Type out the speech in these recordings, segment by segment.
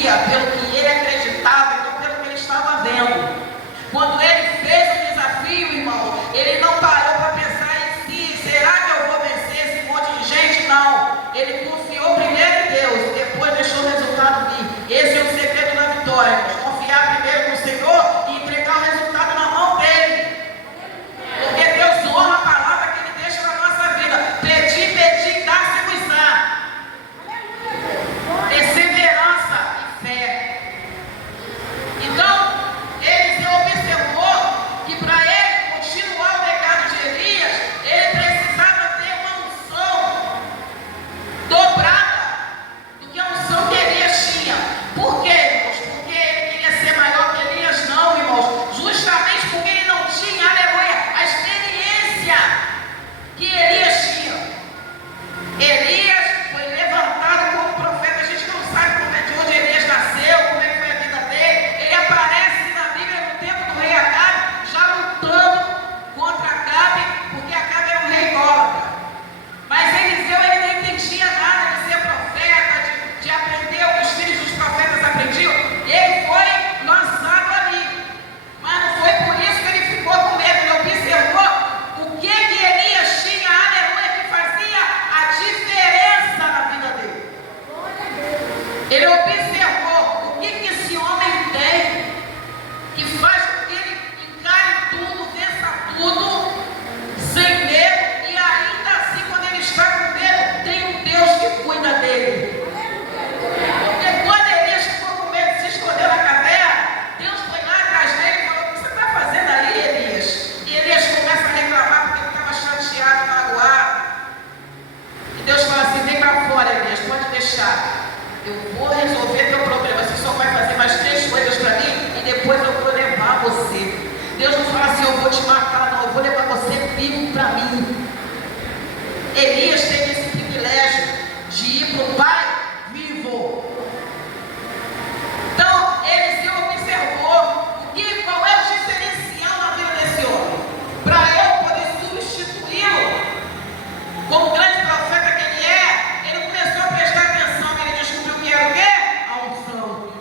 via, pelo que ele acreditava, então pelo que ele estava vendo. Quando ele fez o desafio, irmão, ele não parou para pensar em si, será que eu vou vencer esse monte de gente? Não. Ele confiou primeiro em Deus e depois deixou o resultado vir. Esse é o segredo da vitória, irmãos. Confiar primeiro no Senhor e entregar o resultado na mão dele. Porque Deus honra a palavra que ele deixa na nossa vida. Pedir, pedir, dar-se-vos-á. Perseverança e fé. Então, Eliseu observou que para ele continuar o legado de Elias, ele precisava ter uma unção dobrada do que a unção que Elias tinha. Por quê, irmãos? Porque ele queria ser maior que Elias? Não, irmãos. Justamente porque ele não tinha, aleluia, a experiência que Elias tinha. Elias foi levantado como profeta. A gente não sabe como é de onde Elias nasceu, como é que foi a vida dele. Ele aparece na Bíblia no tempo do rei Acabe, já lutando contra Acabe, porque Acabe era um rei idólatra. Mas Eliseu, ele nem entendia nada de ser profeta, de aprender o que os filhos dos profetas aprendiam. Ele foi lançado ali. Mas não foi por isso que ele ficou com medo. Ele observou o que Elias tinha, aleluia, que fazia a diferença na vida dele. Ele observou o que esse homem tem, que faz com que ele encare tudo, vença tudo, sem medo, e ainda assim, quando ele está com medo, tem um Deus que cuida dele. Porque quando Elias ficou com medo de se esconder na caverna, Deus foi lá atrás dele e falou: o que você está fazendo ali, Elias? E Elias começa a reclamar porque ele estava chateado, magoado. E Deus fala assim: vem para fora, Elias, pode deixar. Eu vou resolver teu problema. Você só vai fazer mais 3 coisas para mim e depois eu vou levar você. Deus não fala assim: eu vou te matar, não. Eu vou levar você vivo para mim. Elias teve esse privilégio de ir para o Pai vivo. Então, Eliseu observou qual é o diferencial na vida desse homem. Para eu poder substituí-lo como grande profeta que ele é, ele começou a prestar atenção. Ele descobriu que era o quê? A unção.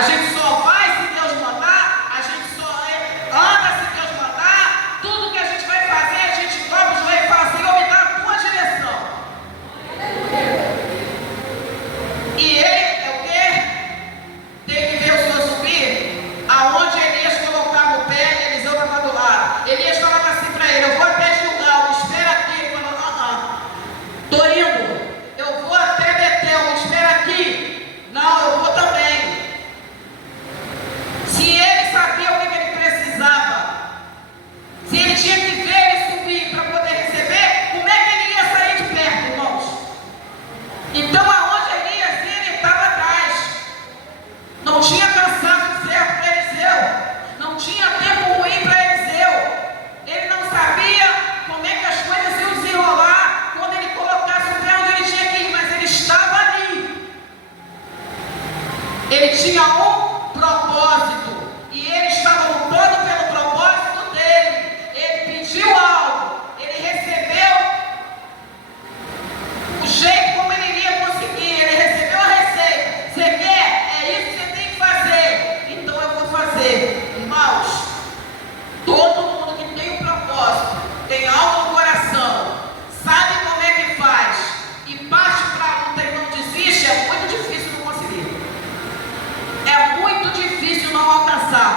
A gente só vai se Deus mandar, a gente só anda se Deus mandar. Tudo que a gente vai fazer, a gente dobra os joelhos e fala: Senhor, me dá a tua direção. E ele é o quê? Tem que ver o Senhor subir. Aonde Elias colocava o pé, Eliseu estava do lado. Elias falava assim para ele: eu vou até Gilgal, me espera aqui. Ele falou: estou indo. Eu vou até Betel, me espera aqui. Não, eu vou também. Se ele sabia o que ele precisava, se ele tinha que ver ele subir para poder receber, como é que ele ia sair de perto, irmãos? Então, aonde Elias ia, ele estava atrás. Não tinha cansaço certo para Eliseu, não tinha tempo ruim para Eliseu. Ele não sabia como é que as coisas iam desenrolar quando ele colocasse o pé onde ele tinha que ir, mas ele estava ali. Ele tinha um propósito e ele estava lutando pelo propósito dele. Ele pediu algo, ele recebeu o jeito como ele iria conseguir, ele recebeu a receita. Você quer? É isso que você tem que fazer. Então eu vou fazer. Irmãos, todo mundo que tem um propósito, tem algo no coração, sabe como é que faz e parte para a luta e não desiste, é muito difícil não conseguir. É muito difícil não alcançar.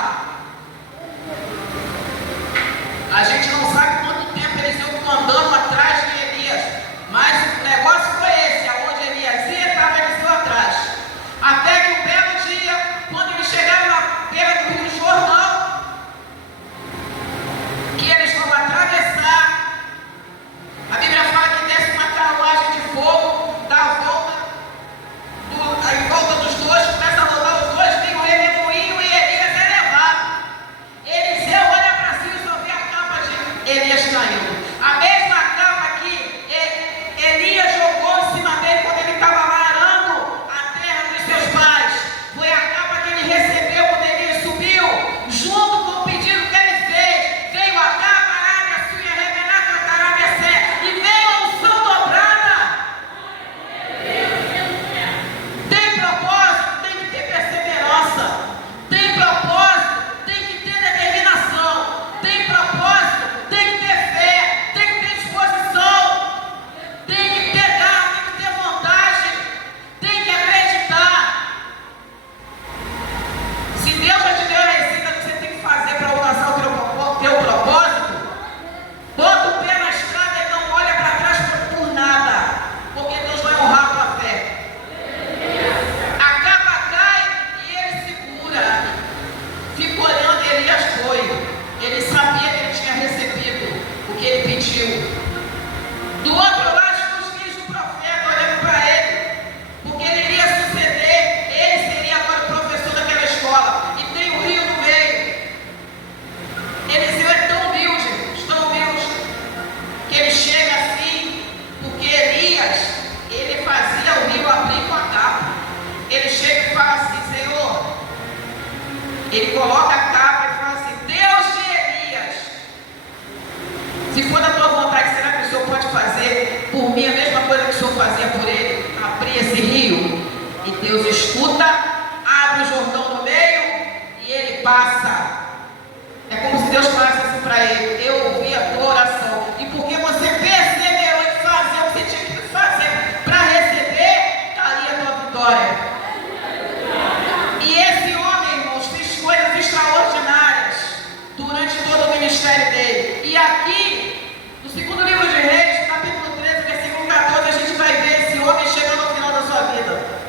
A gente não sabe quanto tempo eles iam andando atrás de Elias, mas o negócio foi esse: aonde Elias ia, estava Eliseu atrás. Até que um belo dia, quando eles chegaram na beira do Rio Jordão, que eles vão atravessar, a Bíblia fala que desce uma carruagem de fogo, dá a volta, em volta dos dois, começa a rodar os dois, tem um redemoinho e Elias é levado. Eliseu olha para cima e só vê a capa de Elias caindo. A mesma capa que Elias jogou em cima dele quando ele estava lá arando a terra dos seus pais. Foi a capa que ele recebeu quando Elias subiu, junto com o pedido que ele fez. Veio a capa, Arábia, Súria, Rebená, Cantarábia, Sé, e veio a unção dobrada. Tem propósito, tem que ter perseverança. Tem propósito, tem que ter determinação. Tem propósito, tem que ter fé, tem que ter disposição, tem que ter garra, tem que ter vontade, tem que acreditar. Se Deus já te deu a receita que você tem que fazer para alcançar o teu propósito, bota o pé na estrada e não olha para trás por nada, porque Deus vai honrar a tua fé. A capa cai e ele segura. Fica olhando, Elias foi. Ele sabia que ele tinha recebido o que ele pediu. Do outro lado, os filhos do profeta olhando para ele, porque ele iria suceder, ele seria agora o professor daquela escola, e tem o rio no meio. Eliseu é tão humilde, que ele chega assim, porque Elias, ele fazia o rio abrir com a capa. Ele chega e fala assim: Senhor, ele coloca a capa e fala assim: Deus de Elias, se for da tua vontade, será que o Senhor pode fazer por mim a mesma coisa que o Senhor fazia por ele? Abrir esse rio. E Deus escuta, abre o Jordão no meio e ele passa. É como se Deus falasse assim para ele: eu ouvi a tua oração, e porque você perseverou em fazer o que você tinha que fazer para receber, está ali a tua vitória. E esse homem, irmãos, fez coisas extraordinárias durante todo o ministério dele. E aqui, no segundo livro de Reis, capítulo 13, versículo 14, a gente vai ver esse homem chegando ao final da sua vida.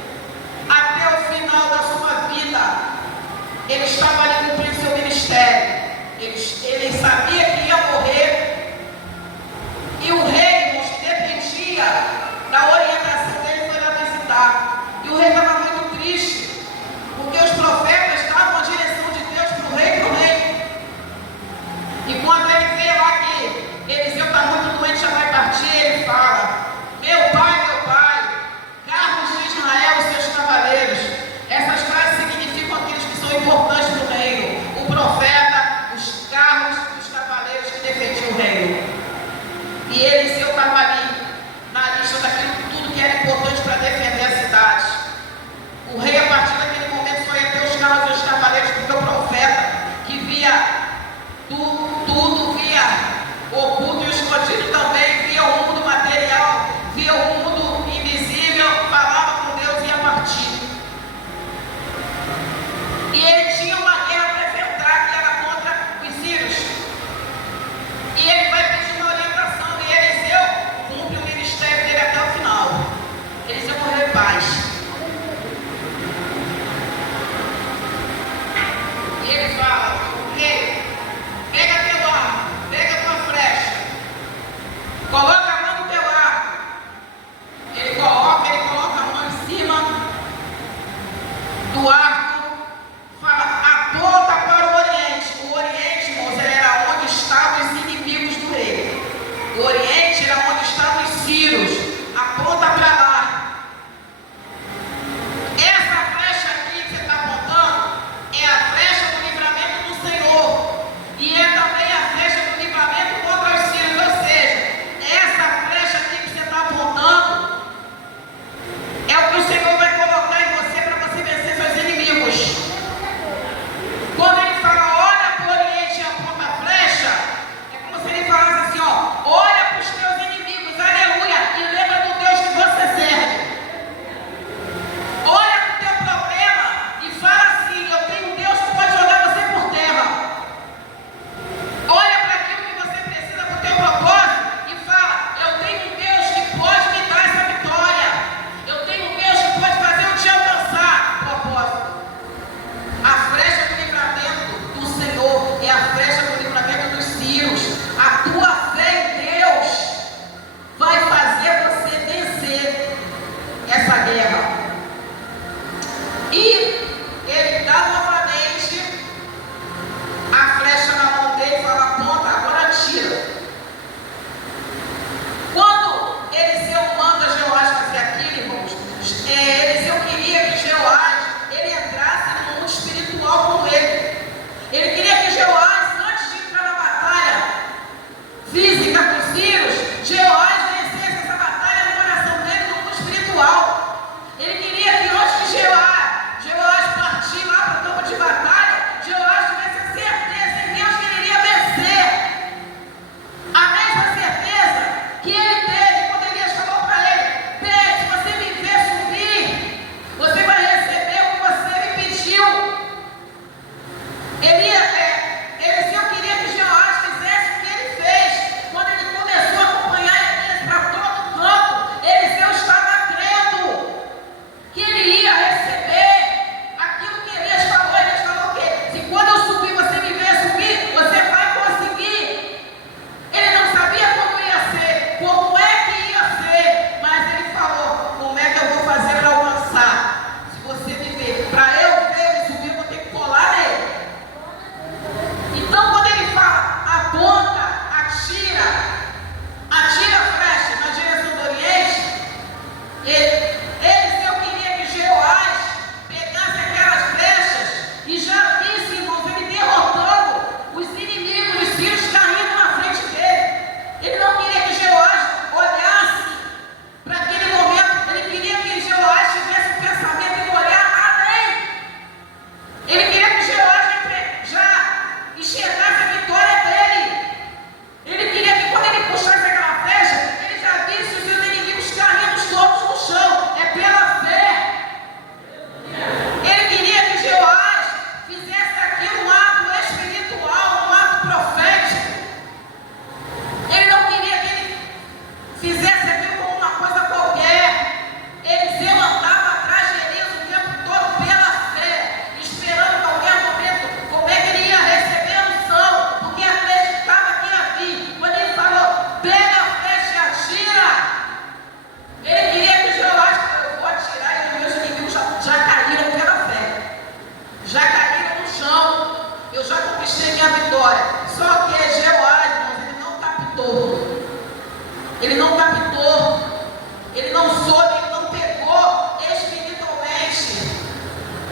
Até o final da sua vida, ele estava ali cumprindo seu ministério. Ele sabia que ia morrer. E o rei, irmãos, que dependia da orientação dele, foi lá visitar. E o rei estava muito triste, porque os profetas davam a direção de Deus para o rei e para o rei. E quando ele vê lá que Eliseu está muito doente, já vai partir, ele fala: meu pai, carros de Israel e seus cavaleiros. Essas frases significam aqueles que são importantes no reino: o profeta, os carros e os cavaleiros que defendiam o reino. E Eliseu estava ali na lista daquilo tudo que era importante para defender a cidade. O rei, a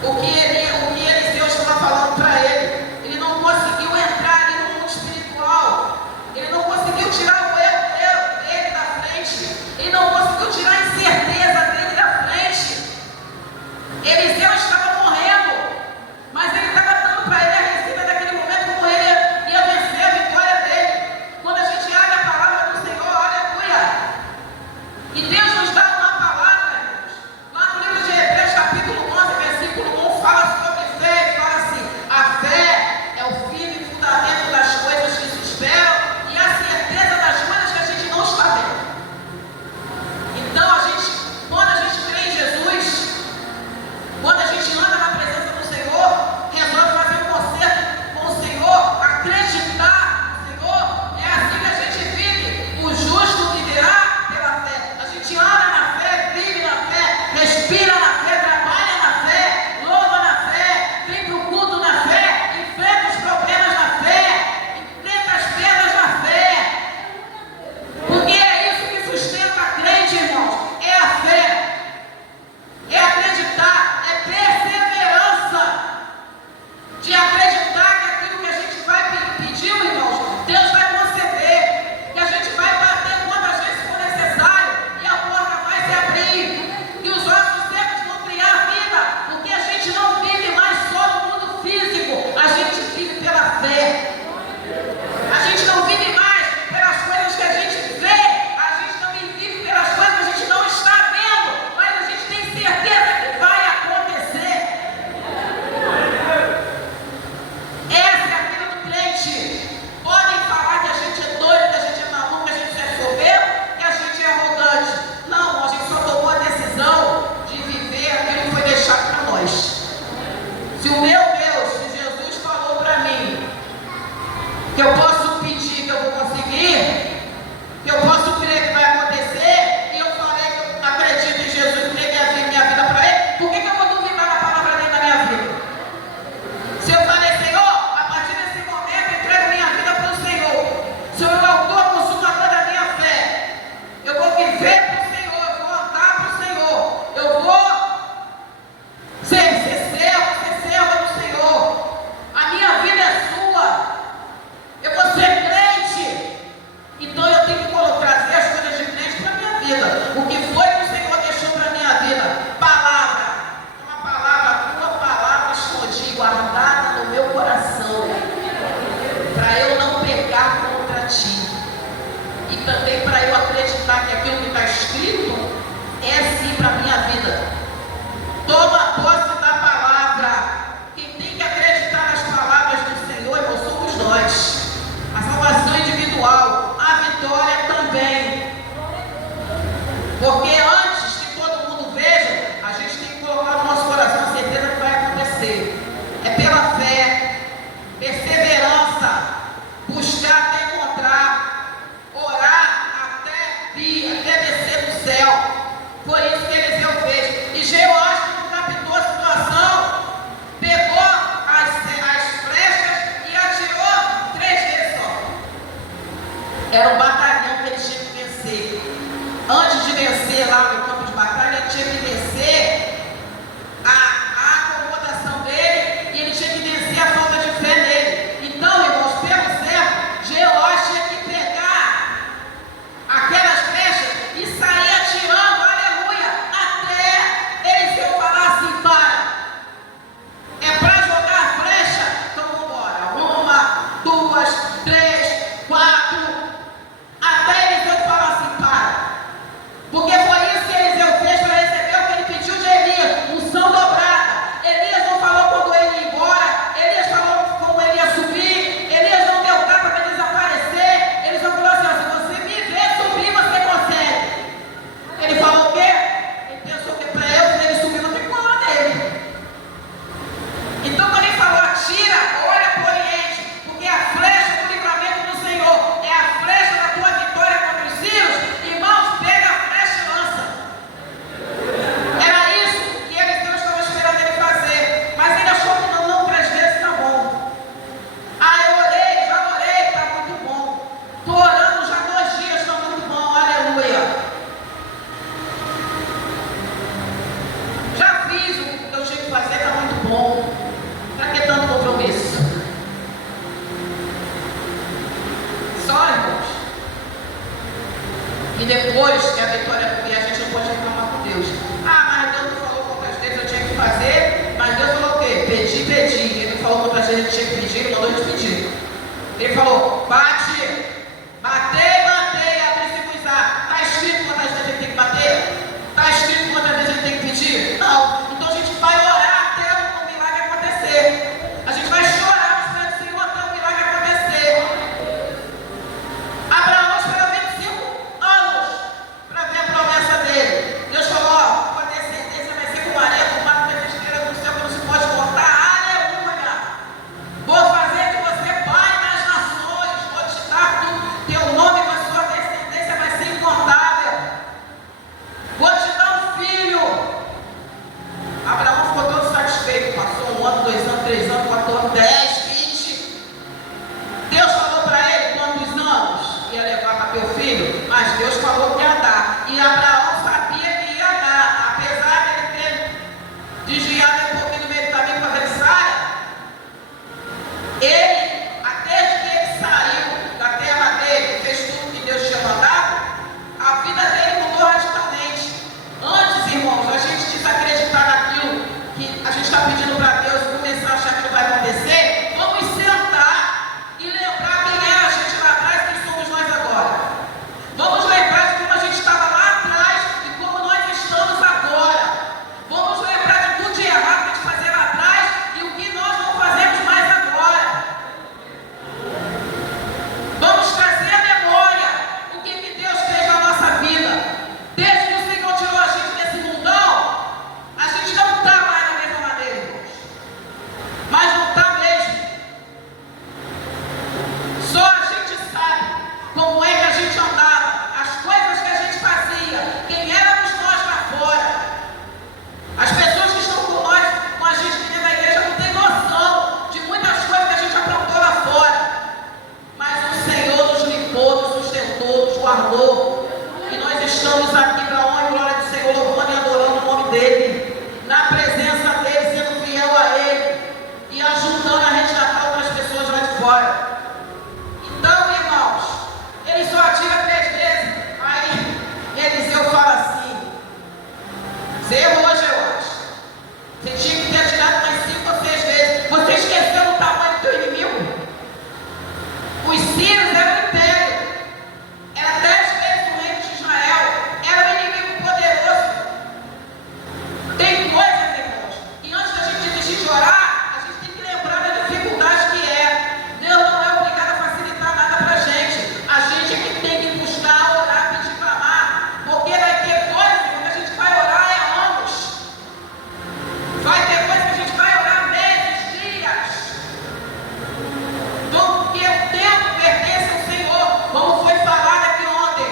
o que Eliseu estava falando para ele. Ele não conseguiu entrar ali no mundo espiritual. Ele não conseguiu tirar o erro dele da frente. Ele não conseguiu tirar a incerteza dele da frente. Eliseu estava morrendo, mas ele estava dando para ele a receita daquele momento, como ele ia vencer a vitória dele. Quando a gente abre a palavra do Senhor, aleluia, e Deus nos dá uma palavra, irmãos. Lá no livro de Hebreus, capítulo 11, versículo 1, fala sobre fé e fala assim: a fé é o firme fundamento das coisas que se esperam e a certeza das coisas que a gente não está vendo. Então, quando a gente crê em Jesus, quando a gente anda na presença do Senhor, resolve fazer um concerto com o Senhor, acreditar no Senhor, é assim que a gente vive. O justo viverá pela fé. A gente anda na fé, vive na fé, respira na fé, trabalha na fé, louva na fé, vem para o culto na fé, enfrenta os problemas na fé, enfrenta as perdas na fé. Porque é isso que sustenta a crente, irmãos. É a fé, é acreditar, é perseverança de acreditar que aquilo que a gente vai pedir, irmãos, Deus vai conceder, que a gente vai bater quantas vezes for necessário e a porta vai se abrir, que os ossos secos vão criar vida, porque a gente não vive mais só no mundo físico, a gente vive pela fé. A gente não vive mais pelas coisas que a gente vê, a gente também vive pelas coisas que a gente não está vendo, mas a gente tem certeza que vai acontecer. Essa é a vida do crente. Podem falar que a gente é doido, que a gente é maluco, que a gente é soberbo, que a gente é arrogante. Não, a gente só tomou a decisão de viver aquilo que foi deixado para nós. Se o meu Deus, se Jesus falou para mim que eu posso pedir, que eu vou conseguir, que eu posso crer que vai acontecer, e eu falei que eu acredito em Jesus, entreguei minha vida para Ele, por que eu vou duvidar da palavra dele na minha vida? Se eu falei, Senhor, a partir desse momento eu entrego minha vida para o Senhor, Senhor é o autor, consumador da minha fé, eu vou viver para o Senhor, eu vou andar para o Senhor, eu vou ser serva do Senhor, a minha vida é sua, eu vou ser crente. Então eu tenho que trazer as coisas de crente para a minha vida. O que foi que o Senhor deixou para a minha vida? Palavra. Uma palavra, a tua palavra escondi, guardada no meu coração, para eu não pecar contra ti. E também para eu acreditar que aquilo que está escrito é sim para a minha vida. Toma posse da palavra. Quem tem que acreditar nas palavras do Senhor, irmão, somos nós. A salvação individual, a vitória também. Porque antes que todo mundo veja, a gente tem que colocar no nosso coração a certeza que vai acontecer. É pela fé, perseverança, buscar até encontrar, orar depois que a vitória vir, a gente não pode reclamar com Deus. Ah, mas Deus não falou quantas vezes eu tinha que fazer, mas Deus falou o quê? Pedir, pedir. Ele não falou quantas vezes a gente tinha que pedir, ele mandou a gente pedir. Ele falou, bate, batei, batei, abri-se-vos-á. Está escrito quantas vezes a gente tem que bater? Está escrito quantas vezes a gente tem que pedir? Não. Então a gente vai orar até o milagre acontecer. A gente vai chorar nos pés do Senhor até o milagre acontecer. Abraão esperou 25 anos para ver a promessa dele. Deus falou, ó, tua descendência vai ser como a areia do mar, das estrelas do céu que não se pode contar. Aleluia! Vou fazer de você pai das nações, vou te dar tudo, teu nome com a sua descendência vai ser incontável. Vou te dar um filho. Abraão ficou todo satisfeito, passou 1 ano, 2 anos, 3 anos, 4 anos, 10, 20. Deus falou para ele quantos anos ia levar para ter o filho, mas Deus falou que ia dar. E Abraão sabia que ia dar, apesar de ele ter desviado um pouquinho do meio do caminho para ver Sara. Ele, até que ele saiu da terra dele, fez tudo que Deus tinha mandado, a vida dele mudou radicalmente. Antes, irmãos, a gente desacreditar naquilo que a gente está pedindo para Deus e começar a achar que não vai acontecer, vamos sentar e lembrar quem era a gente lá atrás e quem somos nós agora. Vamos lembrar de como a gente estava lá atrás e como nós estamos agora. Vamos lembrar de tudo de errado que a gente fazia lá atrás e o que nós não fazemos mais agora. Vamos trazer à memória o que Deus fez na nossa vida. Desde que o Senhor tirou a gente desse mundão, a gente não está mais da mesma maneira, irmãos. Mas não está mesmo. Só a gente sabe como é que a gente andava, as coisas que a gente fazia, quem éramos nós lá fora. As pessoas que estão com a gente dentro da igreja não têm noção de muitas coisas que a gente aprontou lá fora. Mas o Senhor nos limpou, nos sustentou, nos guardou. E nós estamos aqui para a honra e glória do Senhor, louvando e adorando o nome dEle, na presença dEle, sendo fiel a Ele e ajudando a resgatar outras pessoas lá de fora. Então, irmãos, ele só atira 3 vezes. Aí Eliseu fala assim: você errou, Jeoás. Você tinha que ter atirado mais 5 ou 6 vezes. Você esqueceu o tamanho do teu inimigo? Os sírios eram o império. Era 10 vezes o reino de Israel. Era um inimigo poderoso. Tem coisas, irmãos, que antes da gente desistir de orar, a gente tem que lembrar da dificuldade que é. Deus não é obrigado a facilitar nada para a gente. A gente é que tem que buscar, orar, pedir, clamar. Porque vai ter coisas que a gente vai orar anos. Vai ter coisas que a gente vai orar meses, dias. Porque o tempo pertence ao Senhor, como foi falado aqui ontem.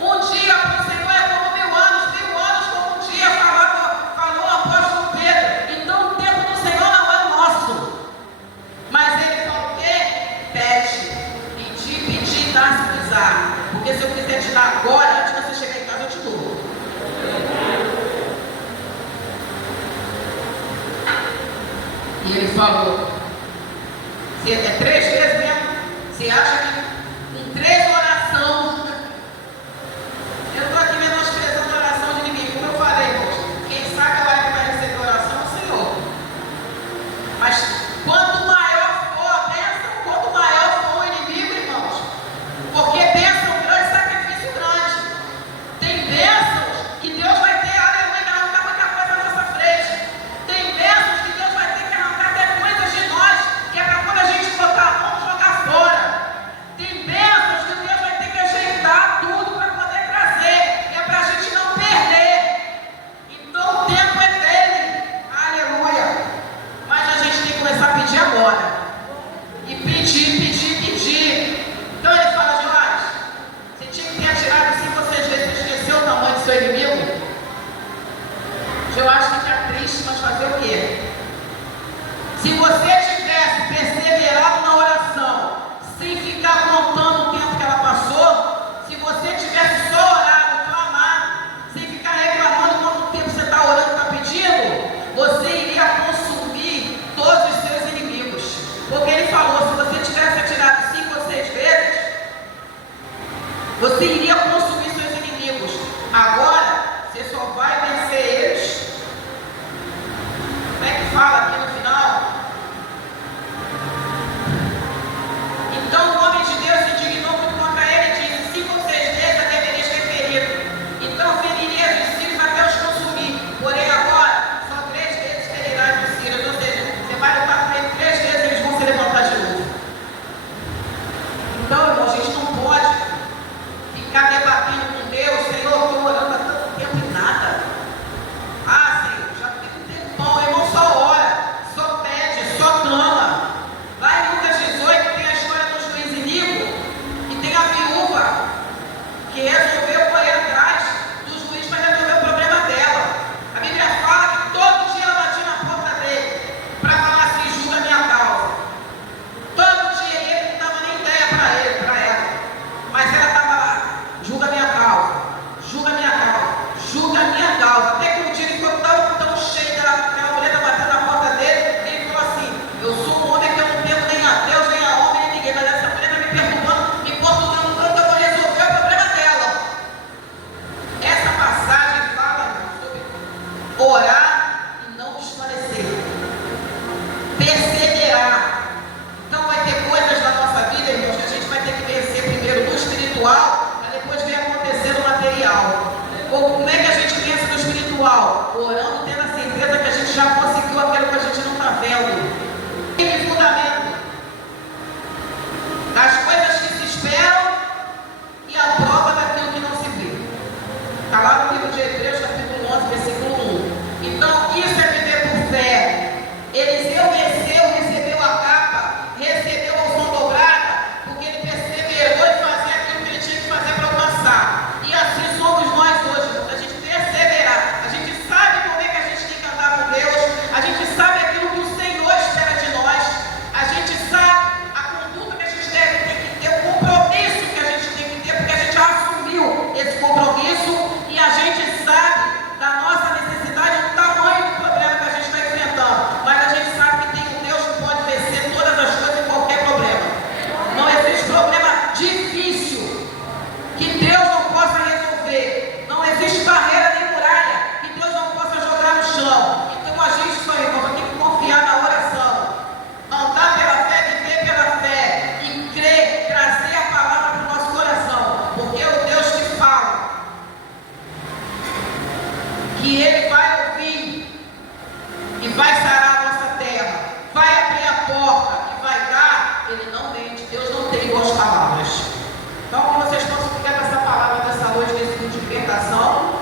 1 dia para o Senhor é como 1000 anos, 1000 anos como um dia, falou o apóstolo Pedro. Então o tempo do Senhor não é o nosso. Mas ele falou o quê? Pede, pedir, dar-se-vos-á. Porque se eu quiser te dar agora, antes de você chegar em casa, eu te dou. E ele falou, se é 3 vezes mesmo, você acha que com 3 orações, eu estou aqui menosprezando a oração de ninguém, como eu falei, irmãos, quem sabe a hora que vai receber oração é o Senhor. Mas quanto maior for a bênção, quanto maior for o inimigo, irmãos, porque bênção grande, sacrifício grande. Tem bênçãos que Deus vai ter, aleluia, que arrancar muita coisa na nossa frente. Tem bênçãos que Deus vai ter que arrancar até coisas de nós, que é para quando a gente botar a mão, jogar fora. Tem bênçãos que Deus vai ter que ajeitar tudo para poder trazer, que é para a gente não perder. Então o tempo é dele, aleluia. Mas a gente tem que começar a pedir agora. E pedir, pedir, pedir. Então ele fala, Joás, você tinha que ter atirado 5 ou 6 vezes, você esqueceu o tamanho do seu inimigo? Joás fica triste, mas fazer o quê? Se você tivesse perseverado na oração, sem ficar contando o tempo que ela passou, se você tivesse só orado, clamar, sem ficar reclamando quanto tempo você está orando, está pedindo, você iria consumir todos os seus inimigos. Porque ele falou, se você tivesse atirado 5 ou 6 vezes, você iria já conseguiu aquilo que a gente não está vendo. E fundamento das coisas que se esperam e a prova daquilo que não se vê. Está lá no livro de Hebreus, capítulo 11, versículo 1. Então, isso é viver por fé. Eliseu desceu, recebeu a capa, recebeu a unção dobrada, porque ele perseverou em fazer aquilo que ele tinha que fazer para alcançar. E assim somos nós hoje, a gente perseverar. A gente sabe como é que a gente tem que andar com Deus, a gente sabe aquilo que o Senhor espera de nós, a gente sabe a conduta que a gente deve ter que ter, o compromisso que a gente tem que ter, porque a gente assumiu esse compromisso e a gente sabe da nossa necessidade, o tamanho do problema que a gente está enfrentando. Mas a gente sabe que tem um Deus que pode vencer todas as coisas e qualquer problema. Não existe problema difícil que Deus não possa resolver. Não existe barreira nem muralha que Deus não possa jogar no chão. Então a gente só tem que confiar na oração. Andar pela fé, viver pela fé e crer, trazer a palavra para o nosso coração. Porque é o Deus que fala que Ele vai ouvir e vai sarar a nossa terra, vai abrir a porta e vai dar. Ele não mente, Deus não tem duas palavras. Então, que vocês possam ficar com essa palavra dessa noite, nesse tipo de libertação.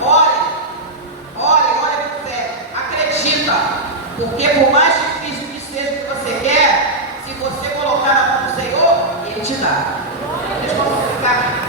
Olhe com fé, acredita, porque por mais difícil que seja o que você quer, se você colocar na mão do Senhor, Ele te dá. Vocês possam ficar